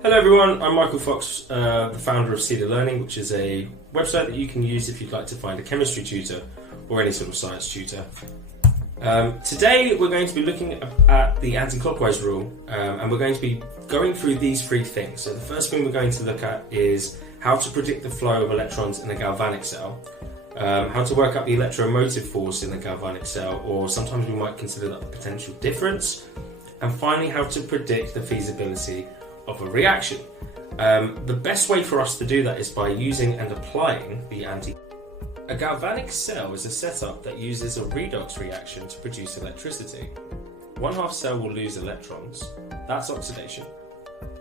Hello everyone, I'm Michael Fox, the founder of Cedar Learning, which is a website that you can use if you'd like to find a chemistry tutor or any sort of science tutor. Today we're going to be looking at the anti-clockwise rule, and we're going to be going through these three things. So the first thing we're going to look at is how to predict the flow of electrons in a galvanic cell, how to work out the electromotive force in the galvanic cell, or sometimes we might consider that the potential difference, and finally how to predict the feasibility of a reaction. The best way for us to do that is by using and applying the A galvanic cell is a setup that uses a redox reaction to produce electricity. One half cell will lose electrons, that's oxidation,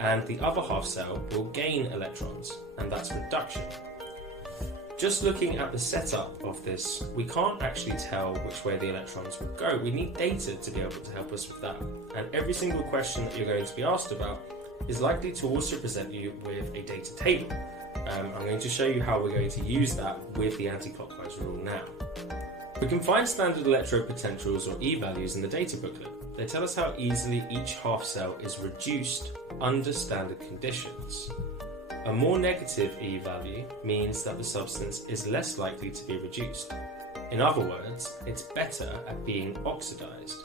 and the other half cell will gain electrons, and that's reduction. Just looking at the setup of this, we can't actually tell which way the electrons will go. We need data to be able to help us with that, and every single question that you're going to be asked about is likely to also present you with a data table. I'm going to show you how we're going to use that with the anti-clockwise rule now. We can find standard electrode potentials or E-values in the data booklet. They tell us how easily each half cell is reduced under standard conditions. A more negative E-value means that the substance is less likely to be reduced. In other words, it's better at being oxidized.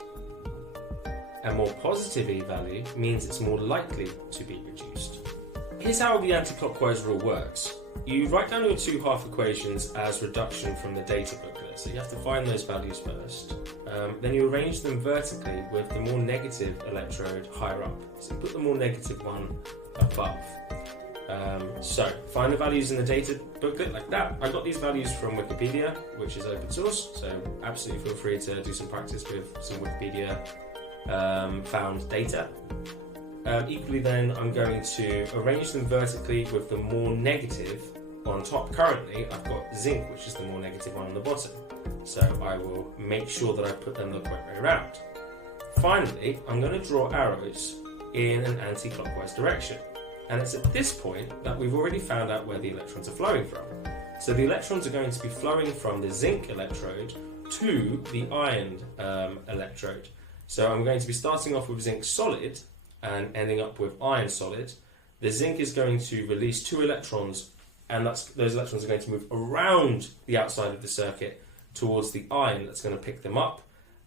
A more positive E-value means it's more likely to be reduced. Here's how the anti-clockwise rule works. You write down your two half equations as reduction from the data booklet, so you have to find those values first. Then you arrange them vertically with the more negative electrode higher up. So you put the more negative one above. So find the values in the data booklet like that. I got these values from Wikipedia, which is open source, so absolutely feel free to do some practice with some Wikipedia found data. Equally then, I'm going to arrange them vertically with the more negative on top. Currently, I've got zinc, which is the more negative one on the bottom. So I will make sure that I put them the correct way around. Finally, I'm going to draw arrows in an anti-clockwise direction. And it's at this point that we've already found out where the electrons are flowing from. So the electrons are going to be flowing from the zinc electrode to the iron electrode. So I'm going to be starting off with zinc solid and ending up with iron solid. The zinc is going to release two electrons, and those electrons are going to move around the outside of the circuit towards the iron that's going to pick them up,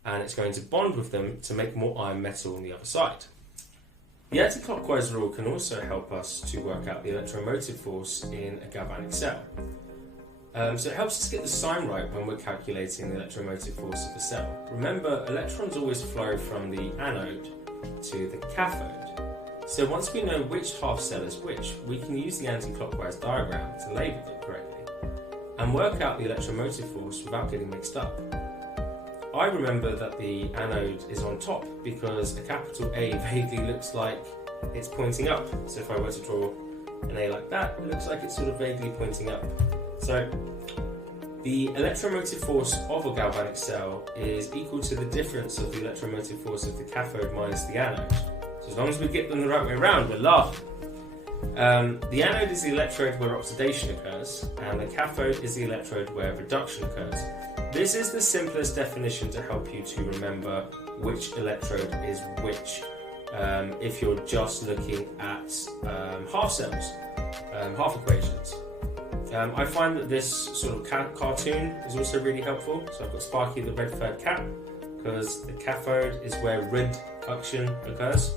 and it's going to bond with them to make more iron metal on the other side. The anti-clockwise rule can also help us to work out the electromotive force in a galvanic cell. So it helps us get the sign right when we're calculating the electromotive force of the cell. Remember, electrons always flow from the anode to the cathode. So once we know which half cell is which, we can use the anti-clockwise diagram to label them correctly and work out the electromotive force without getting mixed up. I remember that the anode is on top because a capital A vaguely looks like it's pointing up. So if I were to draw an A like that, it looks like it's sort of vaguely pointing up. So the electromotive force of a galvanic cell is equal to the difference of the electromotive force of the cathode minus the anode. So as long as we get them the right way around, we're laughing. The anode is the electrode where oxidation occurs, and the cathode is the electrode where reduction occurs. This is the simplest definition to help you to remember which electrode is which if you're just looking at half cells, half equations. I find that this sort of cartoon is also really helpful. So I've got Sparky the red furred cat, because the cathode is where reduction occurs.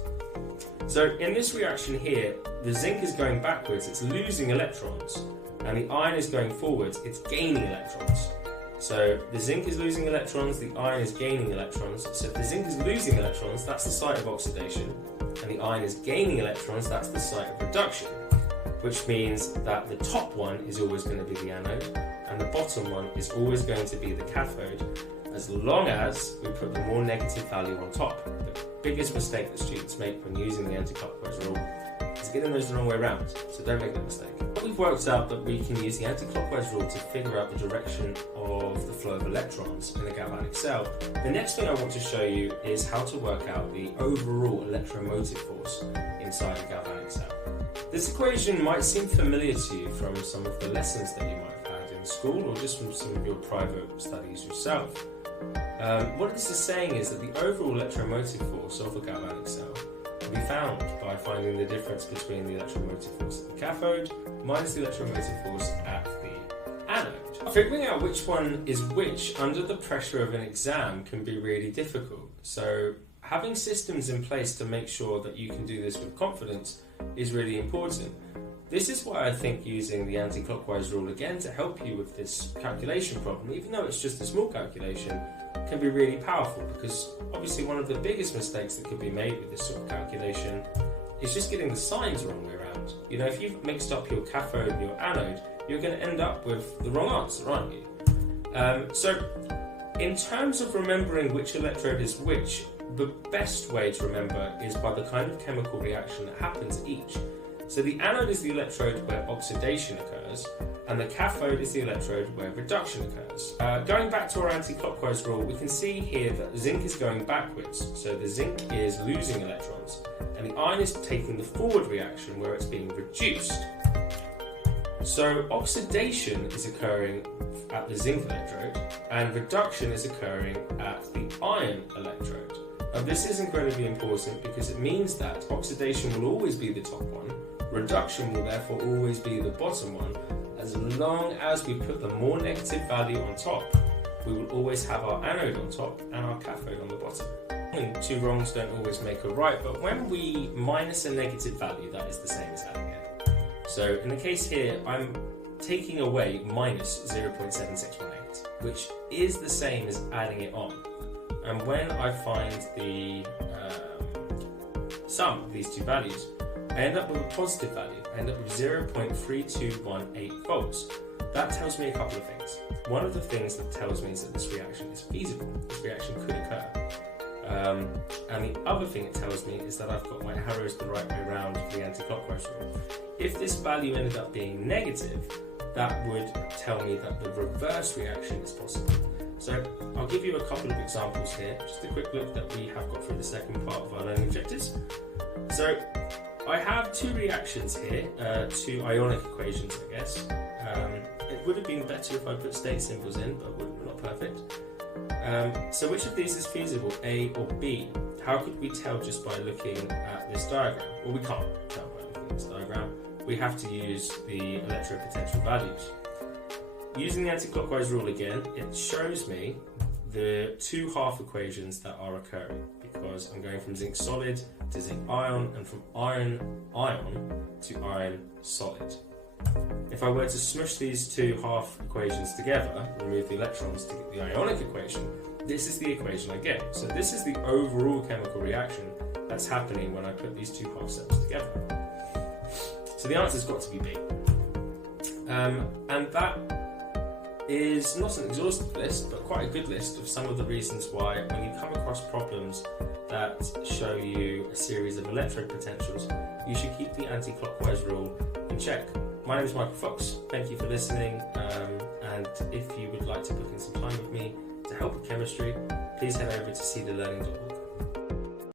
So in this reaction here, the zinc is going backwards, it's losing electrons, and the iron is going forwards, it's gaining electrons. So the zinc is losing electrons, the iron is gaining electrons. So if the zinc is losing electrons, that's the site of oxidation, and the iron is gaining electrons, that's the site of reduction. Which means that the top one is always going to be the anode, and the bottom one is always going to be the cathode, as long as we put the more negative value on top. The biggest mistake that students make when using the anti-clockwise rule is getting those the wrong way around, so don't make that mistake. We've worked out that we can use the anti-clockwise rule to figure out the direction of the flow of electrons in a galvanic cell. The next thing I want to show you is how to work out the overall electromotive force inside a galvanic cell. This equation might seem familiar to you from some of the lessons that you might have had in school or just from some of your private studies yourself. What this is saying is that the overall electromotive force of a galvanic cell can be found by finding the difference between the electromotive force at the cathode minus the electromotive force at the anode. Figuring out which one is which under the pressure of an exam can be really difficult. So having systems in place to make sure that you can do this with confidence is really important. This is why I think using the anti-clockwise rule again to help you with this calculation problem, even though it's just a small calculation, can be really powerful, because obviously one of the biggest mistakes that could be made with this sort of calculation is just getting the signs wrong way around. You know, if you've mixed up your cathode and your anode, you're going to end up with the wrong answer, aren't you? So in terms of remembering which electrode is which, the best way to remember is by the kind of chemical reaction that happens at each. So the anode is the electrode where oxidation occurs, and the cathode is the electrode where reduction occurs. Going back to our anti-clockwise rule, we can see here that zinc is going backwards, so the zinc is losing electrons, and the iron is taking the forward reaction where it's being reduced. So oxidation is occurring at the zinc electrode, and reduction is occurring at the iron electrode. Now this is incredibly important because it means that oxidation will always be the top one, reduction will therefore always be the bottom one. As long as we put the more negative value on top, we will always have our anode on top and our cathode on the bottom. And two wrongs don't always make a right, but when we minus a negative value, that is the same as adding it. So in the case here, I'm taking away minus 0.7618, which is the same as adding it on. And when I find the sum of these two values, I end up with a positive value. I end up with 0.3218 volts. That tells me a couple of things. One of the things that tells me is that this reaction is feasible. This reaction could occur. And the other thing it tells me is that I've got my arrows the right way around for the anti-clockwise rule. If this value ended up being negative, that would tell me that the reverse reaction is possible. So I'll give you a couple of examples here, just a quick look that we have got through the second part of our learning objectives. So I have two reactions here, two ionic equations, I guess. It would have been better if I put state symbols in, but we're not perfect. So which of these is feasible, A or B? How could we tell just by looking at this diagram? Well, we can't tell by looking at this diagram. We have to use the electropotential values. Using the anti-clockwise rule again, it shows me the two half equations that are occurring, because I'm going from zinc solid to zinc ion, and from iron ion to iron solid. If I were to smush these two half equations together, remove the electrons to get the ionic equation, this is the equation I get. So this is the overall chemical reaction that's happening when I put these two half cells together. So the answer's got to be B. And that is not an exhaustive list, but quite a good list of some of the reasons why when you come across problems that show you a series of electrode potentials, you should keep the anti-clockwise rule in check. My name is Michael Fox, thank you for listening, and if you would like to book in some time with me to help with chemistry, please head over to clearlearning.org.